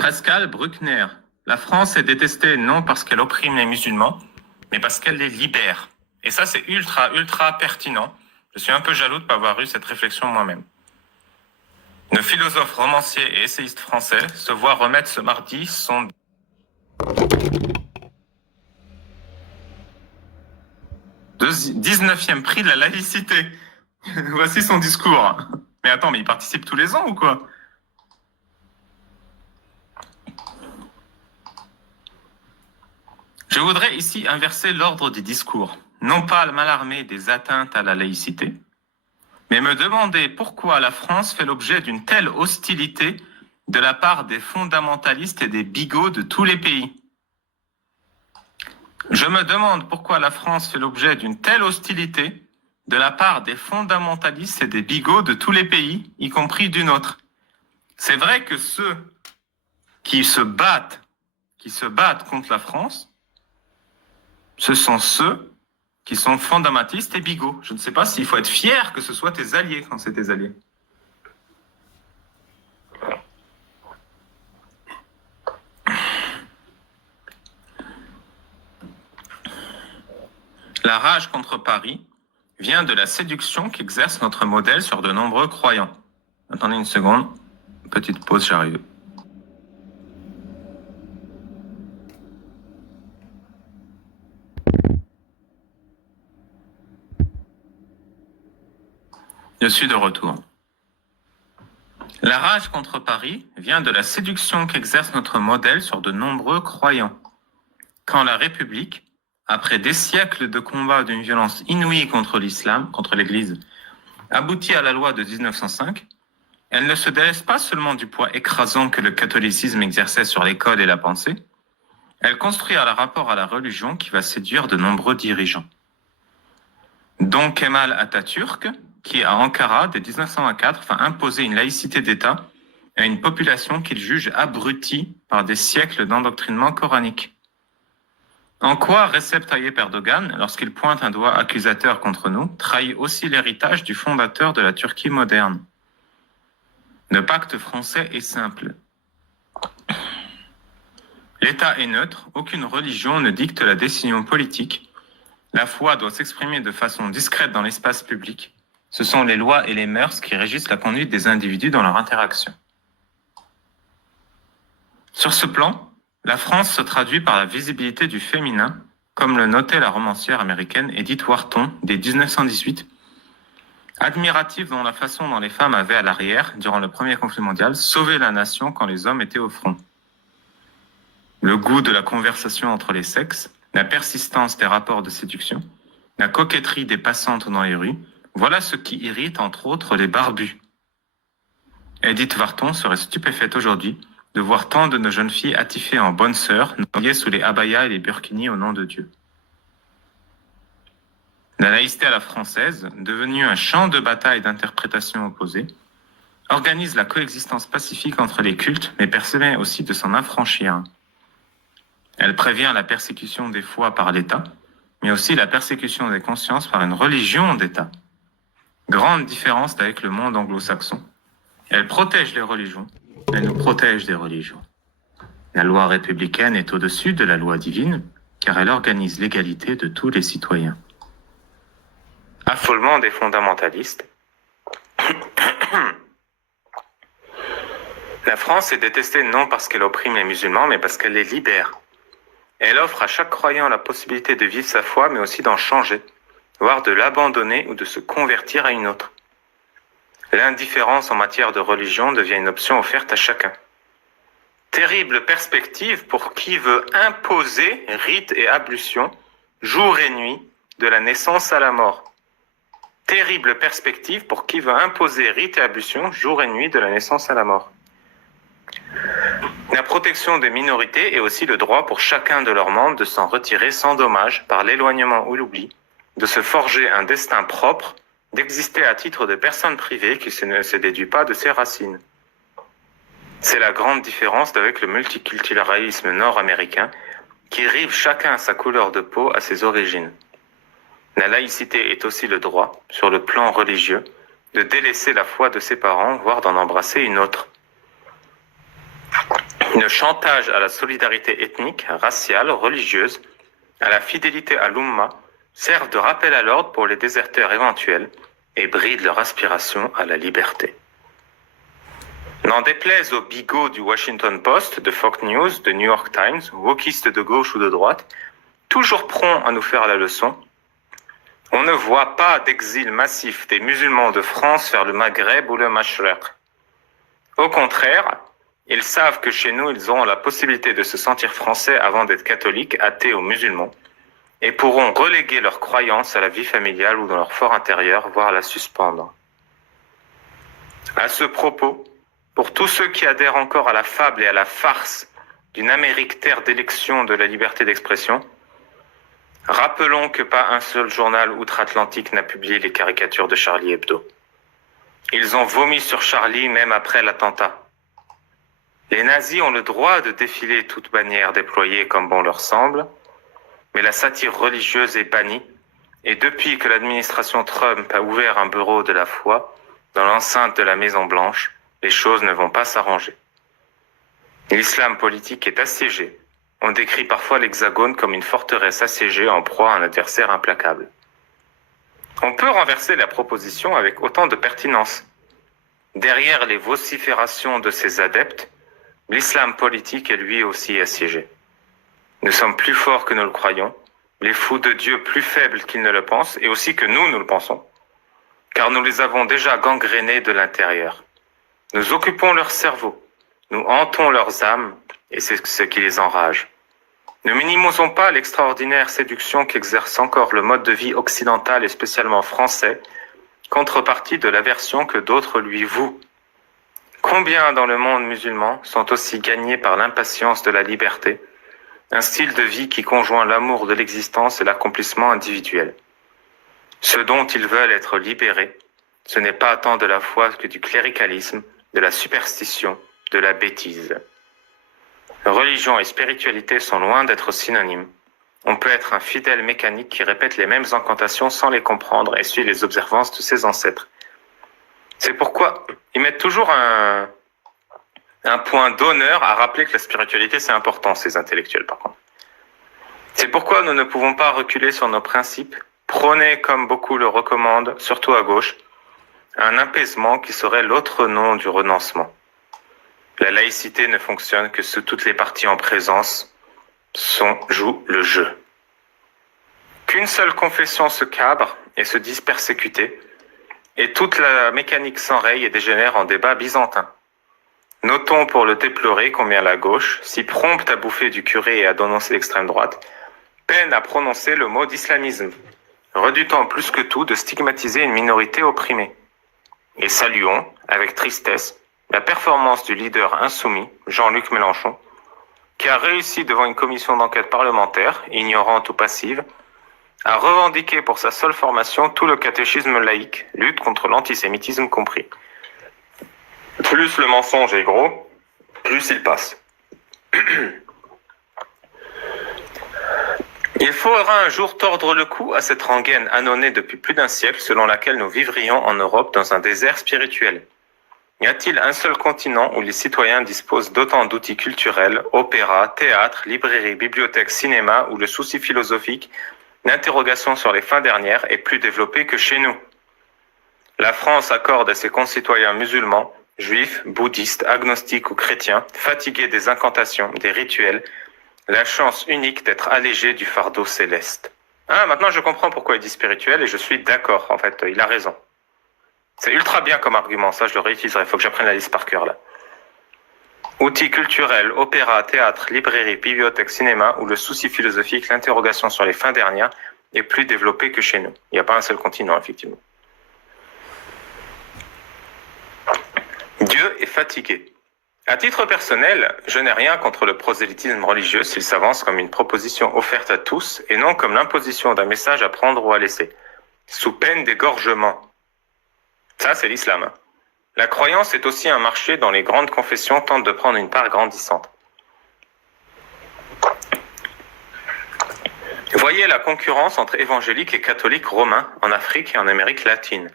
Pascal Bruckner. La France est détestée non parce qu'elle opprime les musulmans, mais parce qu'elle les libère. Et ça, c'est ultra pertinent. Je suis un peu jaloux de ne pas avoir eu cette réflexion moi-même. Le philosophe, romancier et essayiste français se voit remettre ce mardi son 19e prix de la laïcité. Voici son discours. Mais attends, mais il participe tous les ans ou quoi? Je voudrais ici inverser l'ordre des discours. Non pas m'alarmer des atteintes à la laïcité, mais me demander pourquoi la France fait l'objet d'une telle hostilité de la part des fondamentalistes et des bigots de tous les pays. Je me demande pourquoi la France fait l'objet d'une telle hostilité de la part des fondamentalistes et des bigots de tous les pays, y compris du nôtre. C'est vrai que ceux qui se battent contre la France, ce sont ceux qui sont fondamentalistes et bigots. Je ne sais pas s'il faut être fier que ce soit tes alliés quand c'est tes alliés. La rage contre Paris vient de la séduction qu'exerce notre modèle sur de nombreux croyants. Attendez une seconde, petite pause, j'arrive. Je suis de retour. La rage contre Paris vient de la séduction qu'exerce notre modèle sur de nombreux croyants. Quand la République, après des siècles de combats d'une violence inouïe contre l'islam, contre l'Église, aboutit à la loi de 1905, elle ne se délaisse pas seulement du poids écrasant que le catholicisme exerçait sur l'école et la pensée, elle construit un rapport à la religion qui va séduire de nombreux dirigeants. Dont Kemal Atatürk, qui à Ankara, dès 1924, va imposer une laïcité d'État à une population qu'il juge abrutie par des siècles d'endoctrinement coranique. En quoi Recep Tayyip Erdogan, lorsqu'il pointe un doigt accusateur contre nous, trahit aussi l'héritage du fondateur de la Turquie moderne. Le pacte français est simple. L'État est neutre, aucune religion ne dicte la décision politique. La foi doit s'exprimer de façon discrète dans l'espace public. Ce sont les lois et les mœurs qui régissent la conduite des individus dans leur interaction. Sur ce plan, la France se traduit par la visibilité du féminin, comme le notait la romancière américaine Edith Wharton dès 1918, admirative dans la façon dont les femmes avaient à l'arrière, durant le premier conflit mondial, sauvé la nation quand les hommes étaient au front. Le goût de la conversation entre les sexes, la persistance des rapports de séduction, la coquetterie des passantes dans les rues, voilà ce qui irrite entre autres les barbus. Edith Wharton serait stupéfaite aujourd'hui de voir tant de nos jeunes filles attifées en bonnes sœurs, noyées sous les abayas et les burkinis au nom de Dieu. La laïcité à la française, devenue un champ de bataille d'interprétations opposées, organise la coexistence pacifique entre les cultes, mais permet aussi de s'en affranchir. Elle prévient la persécution des foi par l'État, mais aussi la persécution des consciences par une religion d'État. Grande différence avec le monde anglo-saxon. Elle protège les religions, elle nous protège des religions. La loi républicaine est au-dessus de la loi divine, car elle organise l'égalité de tous les citoyens. Affolement des fondamentalistes. La France est détestée non parce qu'elle opprime les musulmans, mais parce qu'elle les libère. Elle offre à chaque croyant la possibilité de vivre sa foi, mais aussi d'en changer, voire de l'abandonner ou de se convertir à une autre. L'indifférence en matière de religion devient une option offerte à chacun. Terrible perspective pour qui veut imposer rites et ablutions, jour et nuit, de la naissance à la mort. Terrible perspective pour qui veut imposer rites et ablutions, jour et nuit, de la naissance à la mort. La protection des minorités est aussi le droit pour chacun de leurs membres de s'en retirer sans dommage par l'éloignement ou l'oubli, de se forger un destin propre, d'exister à titre de personne privée qui ne se déduit pas de ses racines. C'est la grande différence avec le multiculturalisme nord-américain qui rive chacun sa couleur de peau à ses origines. La laïcité est aussi le droit, sur le plan religieux, de délaisser la foi de ses parents, voire d'en embrasser une autre. Le chantage à la solidarité ethnique, raciale, religieuse, à la fidélité à l'Umma, servent de rappel à l'ordre pour les déserteurs éventuels et brident leur aspiration à la liberté. N'en déplaise aux bigots du Washington Post, de Fox News, de New York Times, wokistes de gauche ou de droite, toujours prompts à nous faire la leçon, on ne voit pas d'exil massif des musulmans de France vers le Maghreb ou le Mashriq. Au contraire, ils savent que chez nous, ils auront la possibilité de se sentir français avant d'être catholiques, athées ou musulmans, et pourront reléguer leurs croyances à la vie familiale ou dans leur fort intérieur, voire la suspendre. À ce propos, pour tous ceux qui adhèrent encore à la fable et à la farce d'une Amérique terre d'élection de la liberté d'expression, rappelons que pas un seul journal outre-Atlantique n'a publié les caricatures de Charlie Hebdo. Ils ont vomi sur Charlie même après l'attentat. Les nazis ont le droit de défiler toute bannière déployée comme bon leur semble, mais la satire religieuse est bannie, et depuis que l'administration Trump a ouvert un bureau de la foi dans l'enceinte de la Maison-Blanche, les choses ne vont pas s'arranger. L'islam politique est assiégé. On décrit parfois l'Hexagone comme une forteresse assiégée en proie à un adversaire implacable. On peut renverser la proposition avec autant de pertinence. Derrière les vociférations de ses adeptes, l'islam politique est lui aussi assiégé. Nous sommes plus forts que nous le croyons, les fous de Dieu plus faibles qu'ils ne le pensent, et aussi que nous le pensons, car nous les avons déjà gangrénés de l'intérieur. Nous occupons leur cerveau, nous hantons leurs âmes, et c'est ce qui les enrage. Ne minimisons pas l'extraordinaire séduction qu'exerce encore le mode de vie occidental et spécialement français, contrepartie de l'aversion que d'autres lui vouent. Combien dans le monde musulman sont aussi gagnés par l'impatience de la liberté, un style de vie qui conjoint l'amour de l'existence et l'accomplissement individuel. Ce dont ils veulent être libérés, ce n'est pas tant de la foi que du cléricalisme, de la superstition, de la bêtise. Religion et spiritualité sont loin d'être synonymes. On peut être un fidèle mécanique qui répète les mêmes incantations sans les comprendre et suit les observances de ses ancêtres. C'est pourquoi ils mettent toujours un point d'honneur à rappeler que la spiritualité c'est important, ces intellectuels par contre. C'est pourquoi nous ne pouvons pas reculer sur nos principes, prôner comme beaucoup le recommandent, surtout à gauche, un apaisement qui serait l'autre nom du renoncement. La laïcité ne fonctionne que si toutes les parties en présence jouent le jeu. Qu'une seule confession se cabre et se dise persécutée, et toute la mécanique s'enraye et dégénère en débat byzantin. Notons pour le déplorer combien la gauche, si prompte à bouffer du curé et à dénoncer l'extrême droite, peine à prononcer le mot d'islamisme, redoutant plus que tout de stigmatiser une minorité opprimée. Et saluons, avec tristesse, la performance du leader insoumis, Jean-Luc Mélenchon, qui a réussi devant une commission d'enquête parlementaire, ignorante ou passive, à revendiquer pour sa seule formation tout le catéchisme laïque, lutte contre l'antisémitisme compris. Plus le mensonge est gros, plus il passe. Il faudra un jour tordre le cou à cette rengaine annonnée depuis plus d'un siècle selon laquelle nous vivrions en Europe dans un désert spirituel. Y a-t-il un seul continent où les citoyens disposent d'autant d'outils culturels, opéras, théâtres, librairies, bibliothèques, cinéma, où le souci philosophique, l'interrogation sur les fins dernières est plus développé que chez nous? La France accorde à ses concitoyens musulmans, juifs, bouddhistes, agnostiques ou chrétiens, fatigués des incantations, des rituels, la chance unique d'être allégés du fardeau céleste. Ah, maintenant je comprends pourquoi il dit spirituel et je suis d'accord, en fait, il a raison. C'est ultra bien comme argument, ça je le réutiliserai, il faut que j'apprenne la liste par cœur là. Outils culturels, opéra, théâtre, librairie, bibliothèque, cinéma, où le souci philosophique, l'interrogation sur les fins dernières est plus développé que chez nous. Il n'y a pas un seul continent, effectivement. Dieu est fatigué. À titre personnel, je n'ai rien contre le prosélytisme religieux s'il s'avance comme une proposition offerte à tous et non comme l'imposition d'un message à prendre ou à laisser, sous peine d'égorgement. Ça, c'est l'islam. La croyance est aussi un marché dont les grandes confessions tentent de prendre une part grandissante. Voyez la concurrence entre évangéliques et catholiques romains en Afrique et en Amérique latine.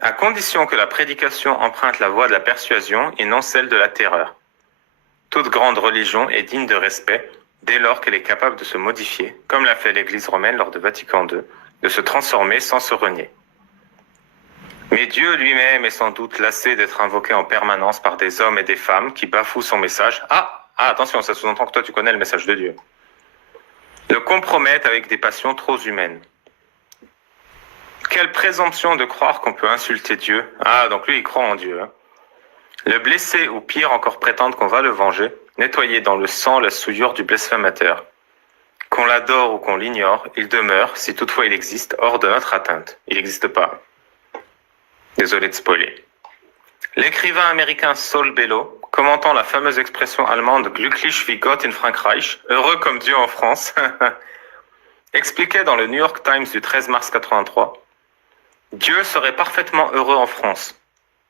À condition que la prédication emprunte la voie de la persuasion et non celle de la terreur. Toute grande religion est digne de respect dès lors qu'elle est capable de se modifier, comme l'a fait l'Église romaine lors de Vatican II, de se transformer sans se renier. Mais Dieu lui-même est sans doute lassé d'être invoqué en permanence par des hommes et des femmes qui bafouent son message. Attention, ça sous-entend que toi tu connais le message de Dieu. Le compromettent avec des passions trop humaines. Quelle présomption de croire qu'on peut insulter Dieu. Donc lui il croit en Dieu. Le blesser ou pire encore prétendre qu'on va le venger, nettoyer dans le sang la souillure du blasphémateur. Qu'on l'adore ou qu'on l'ignore, il demeure, si toutefois il existe, hors de notre atteinte. Il n'existe pas. Désolé de spoiler. L'écrivain américain Saul Bellow, commentant la fameuse expression allemande Glücklich wie Gott in Frankreich, heureux comme Dieu en France, expliquait dans le New York Times du 13 mars 83, Dieu serait parfaitement heureux en France,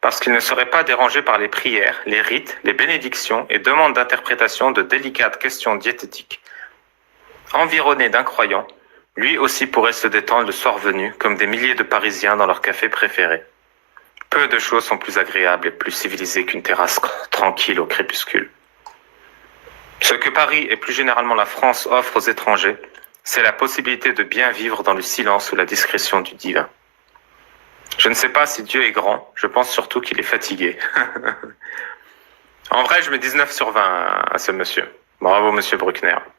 parce qu'il ne serait pas dérangé par les prières, les rites, les bénédictions et demandes d'interprétation de délicates questions diététiques. Environné d'incroyants, lui aussi pourrait se détendre le soir venu, comme des milliers de Parisiens dans leur café préféré. Peu de choses sont plus agréables et plus civilisées qu'une terrasse tranquille au crépuscule. Ce que Paris et plus généralement la France offrent aux étrangers, c'est la possibilité de bien vivre dans le silence ou la discrétion du divin. Je ne sais pas si Dieu est grand, je pense surtout qu'il est fatigué. En vrai, je mets 19 sur 20 à ce monsieur. Bravo, monsieur Bruckner.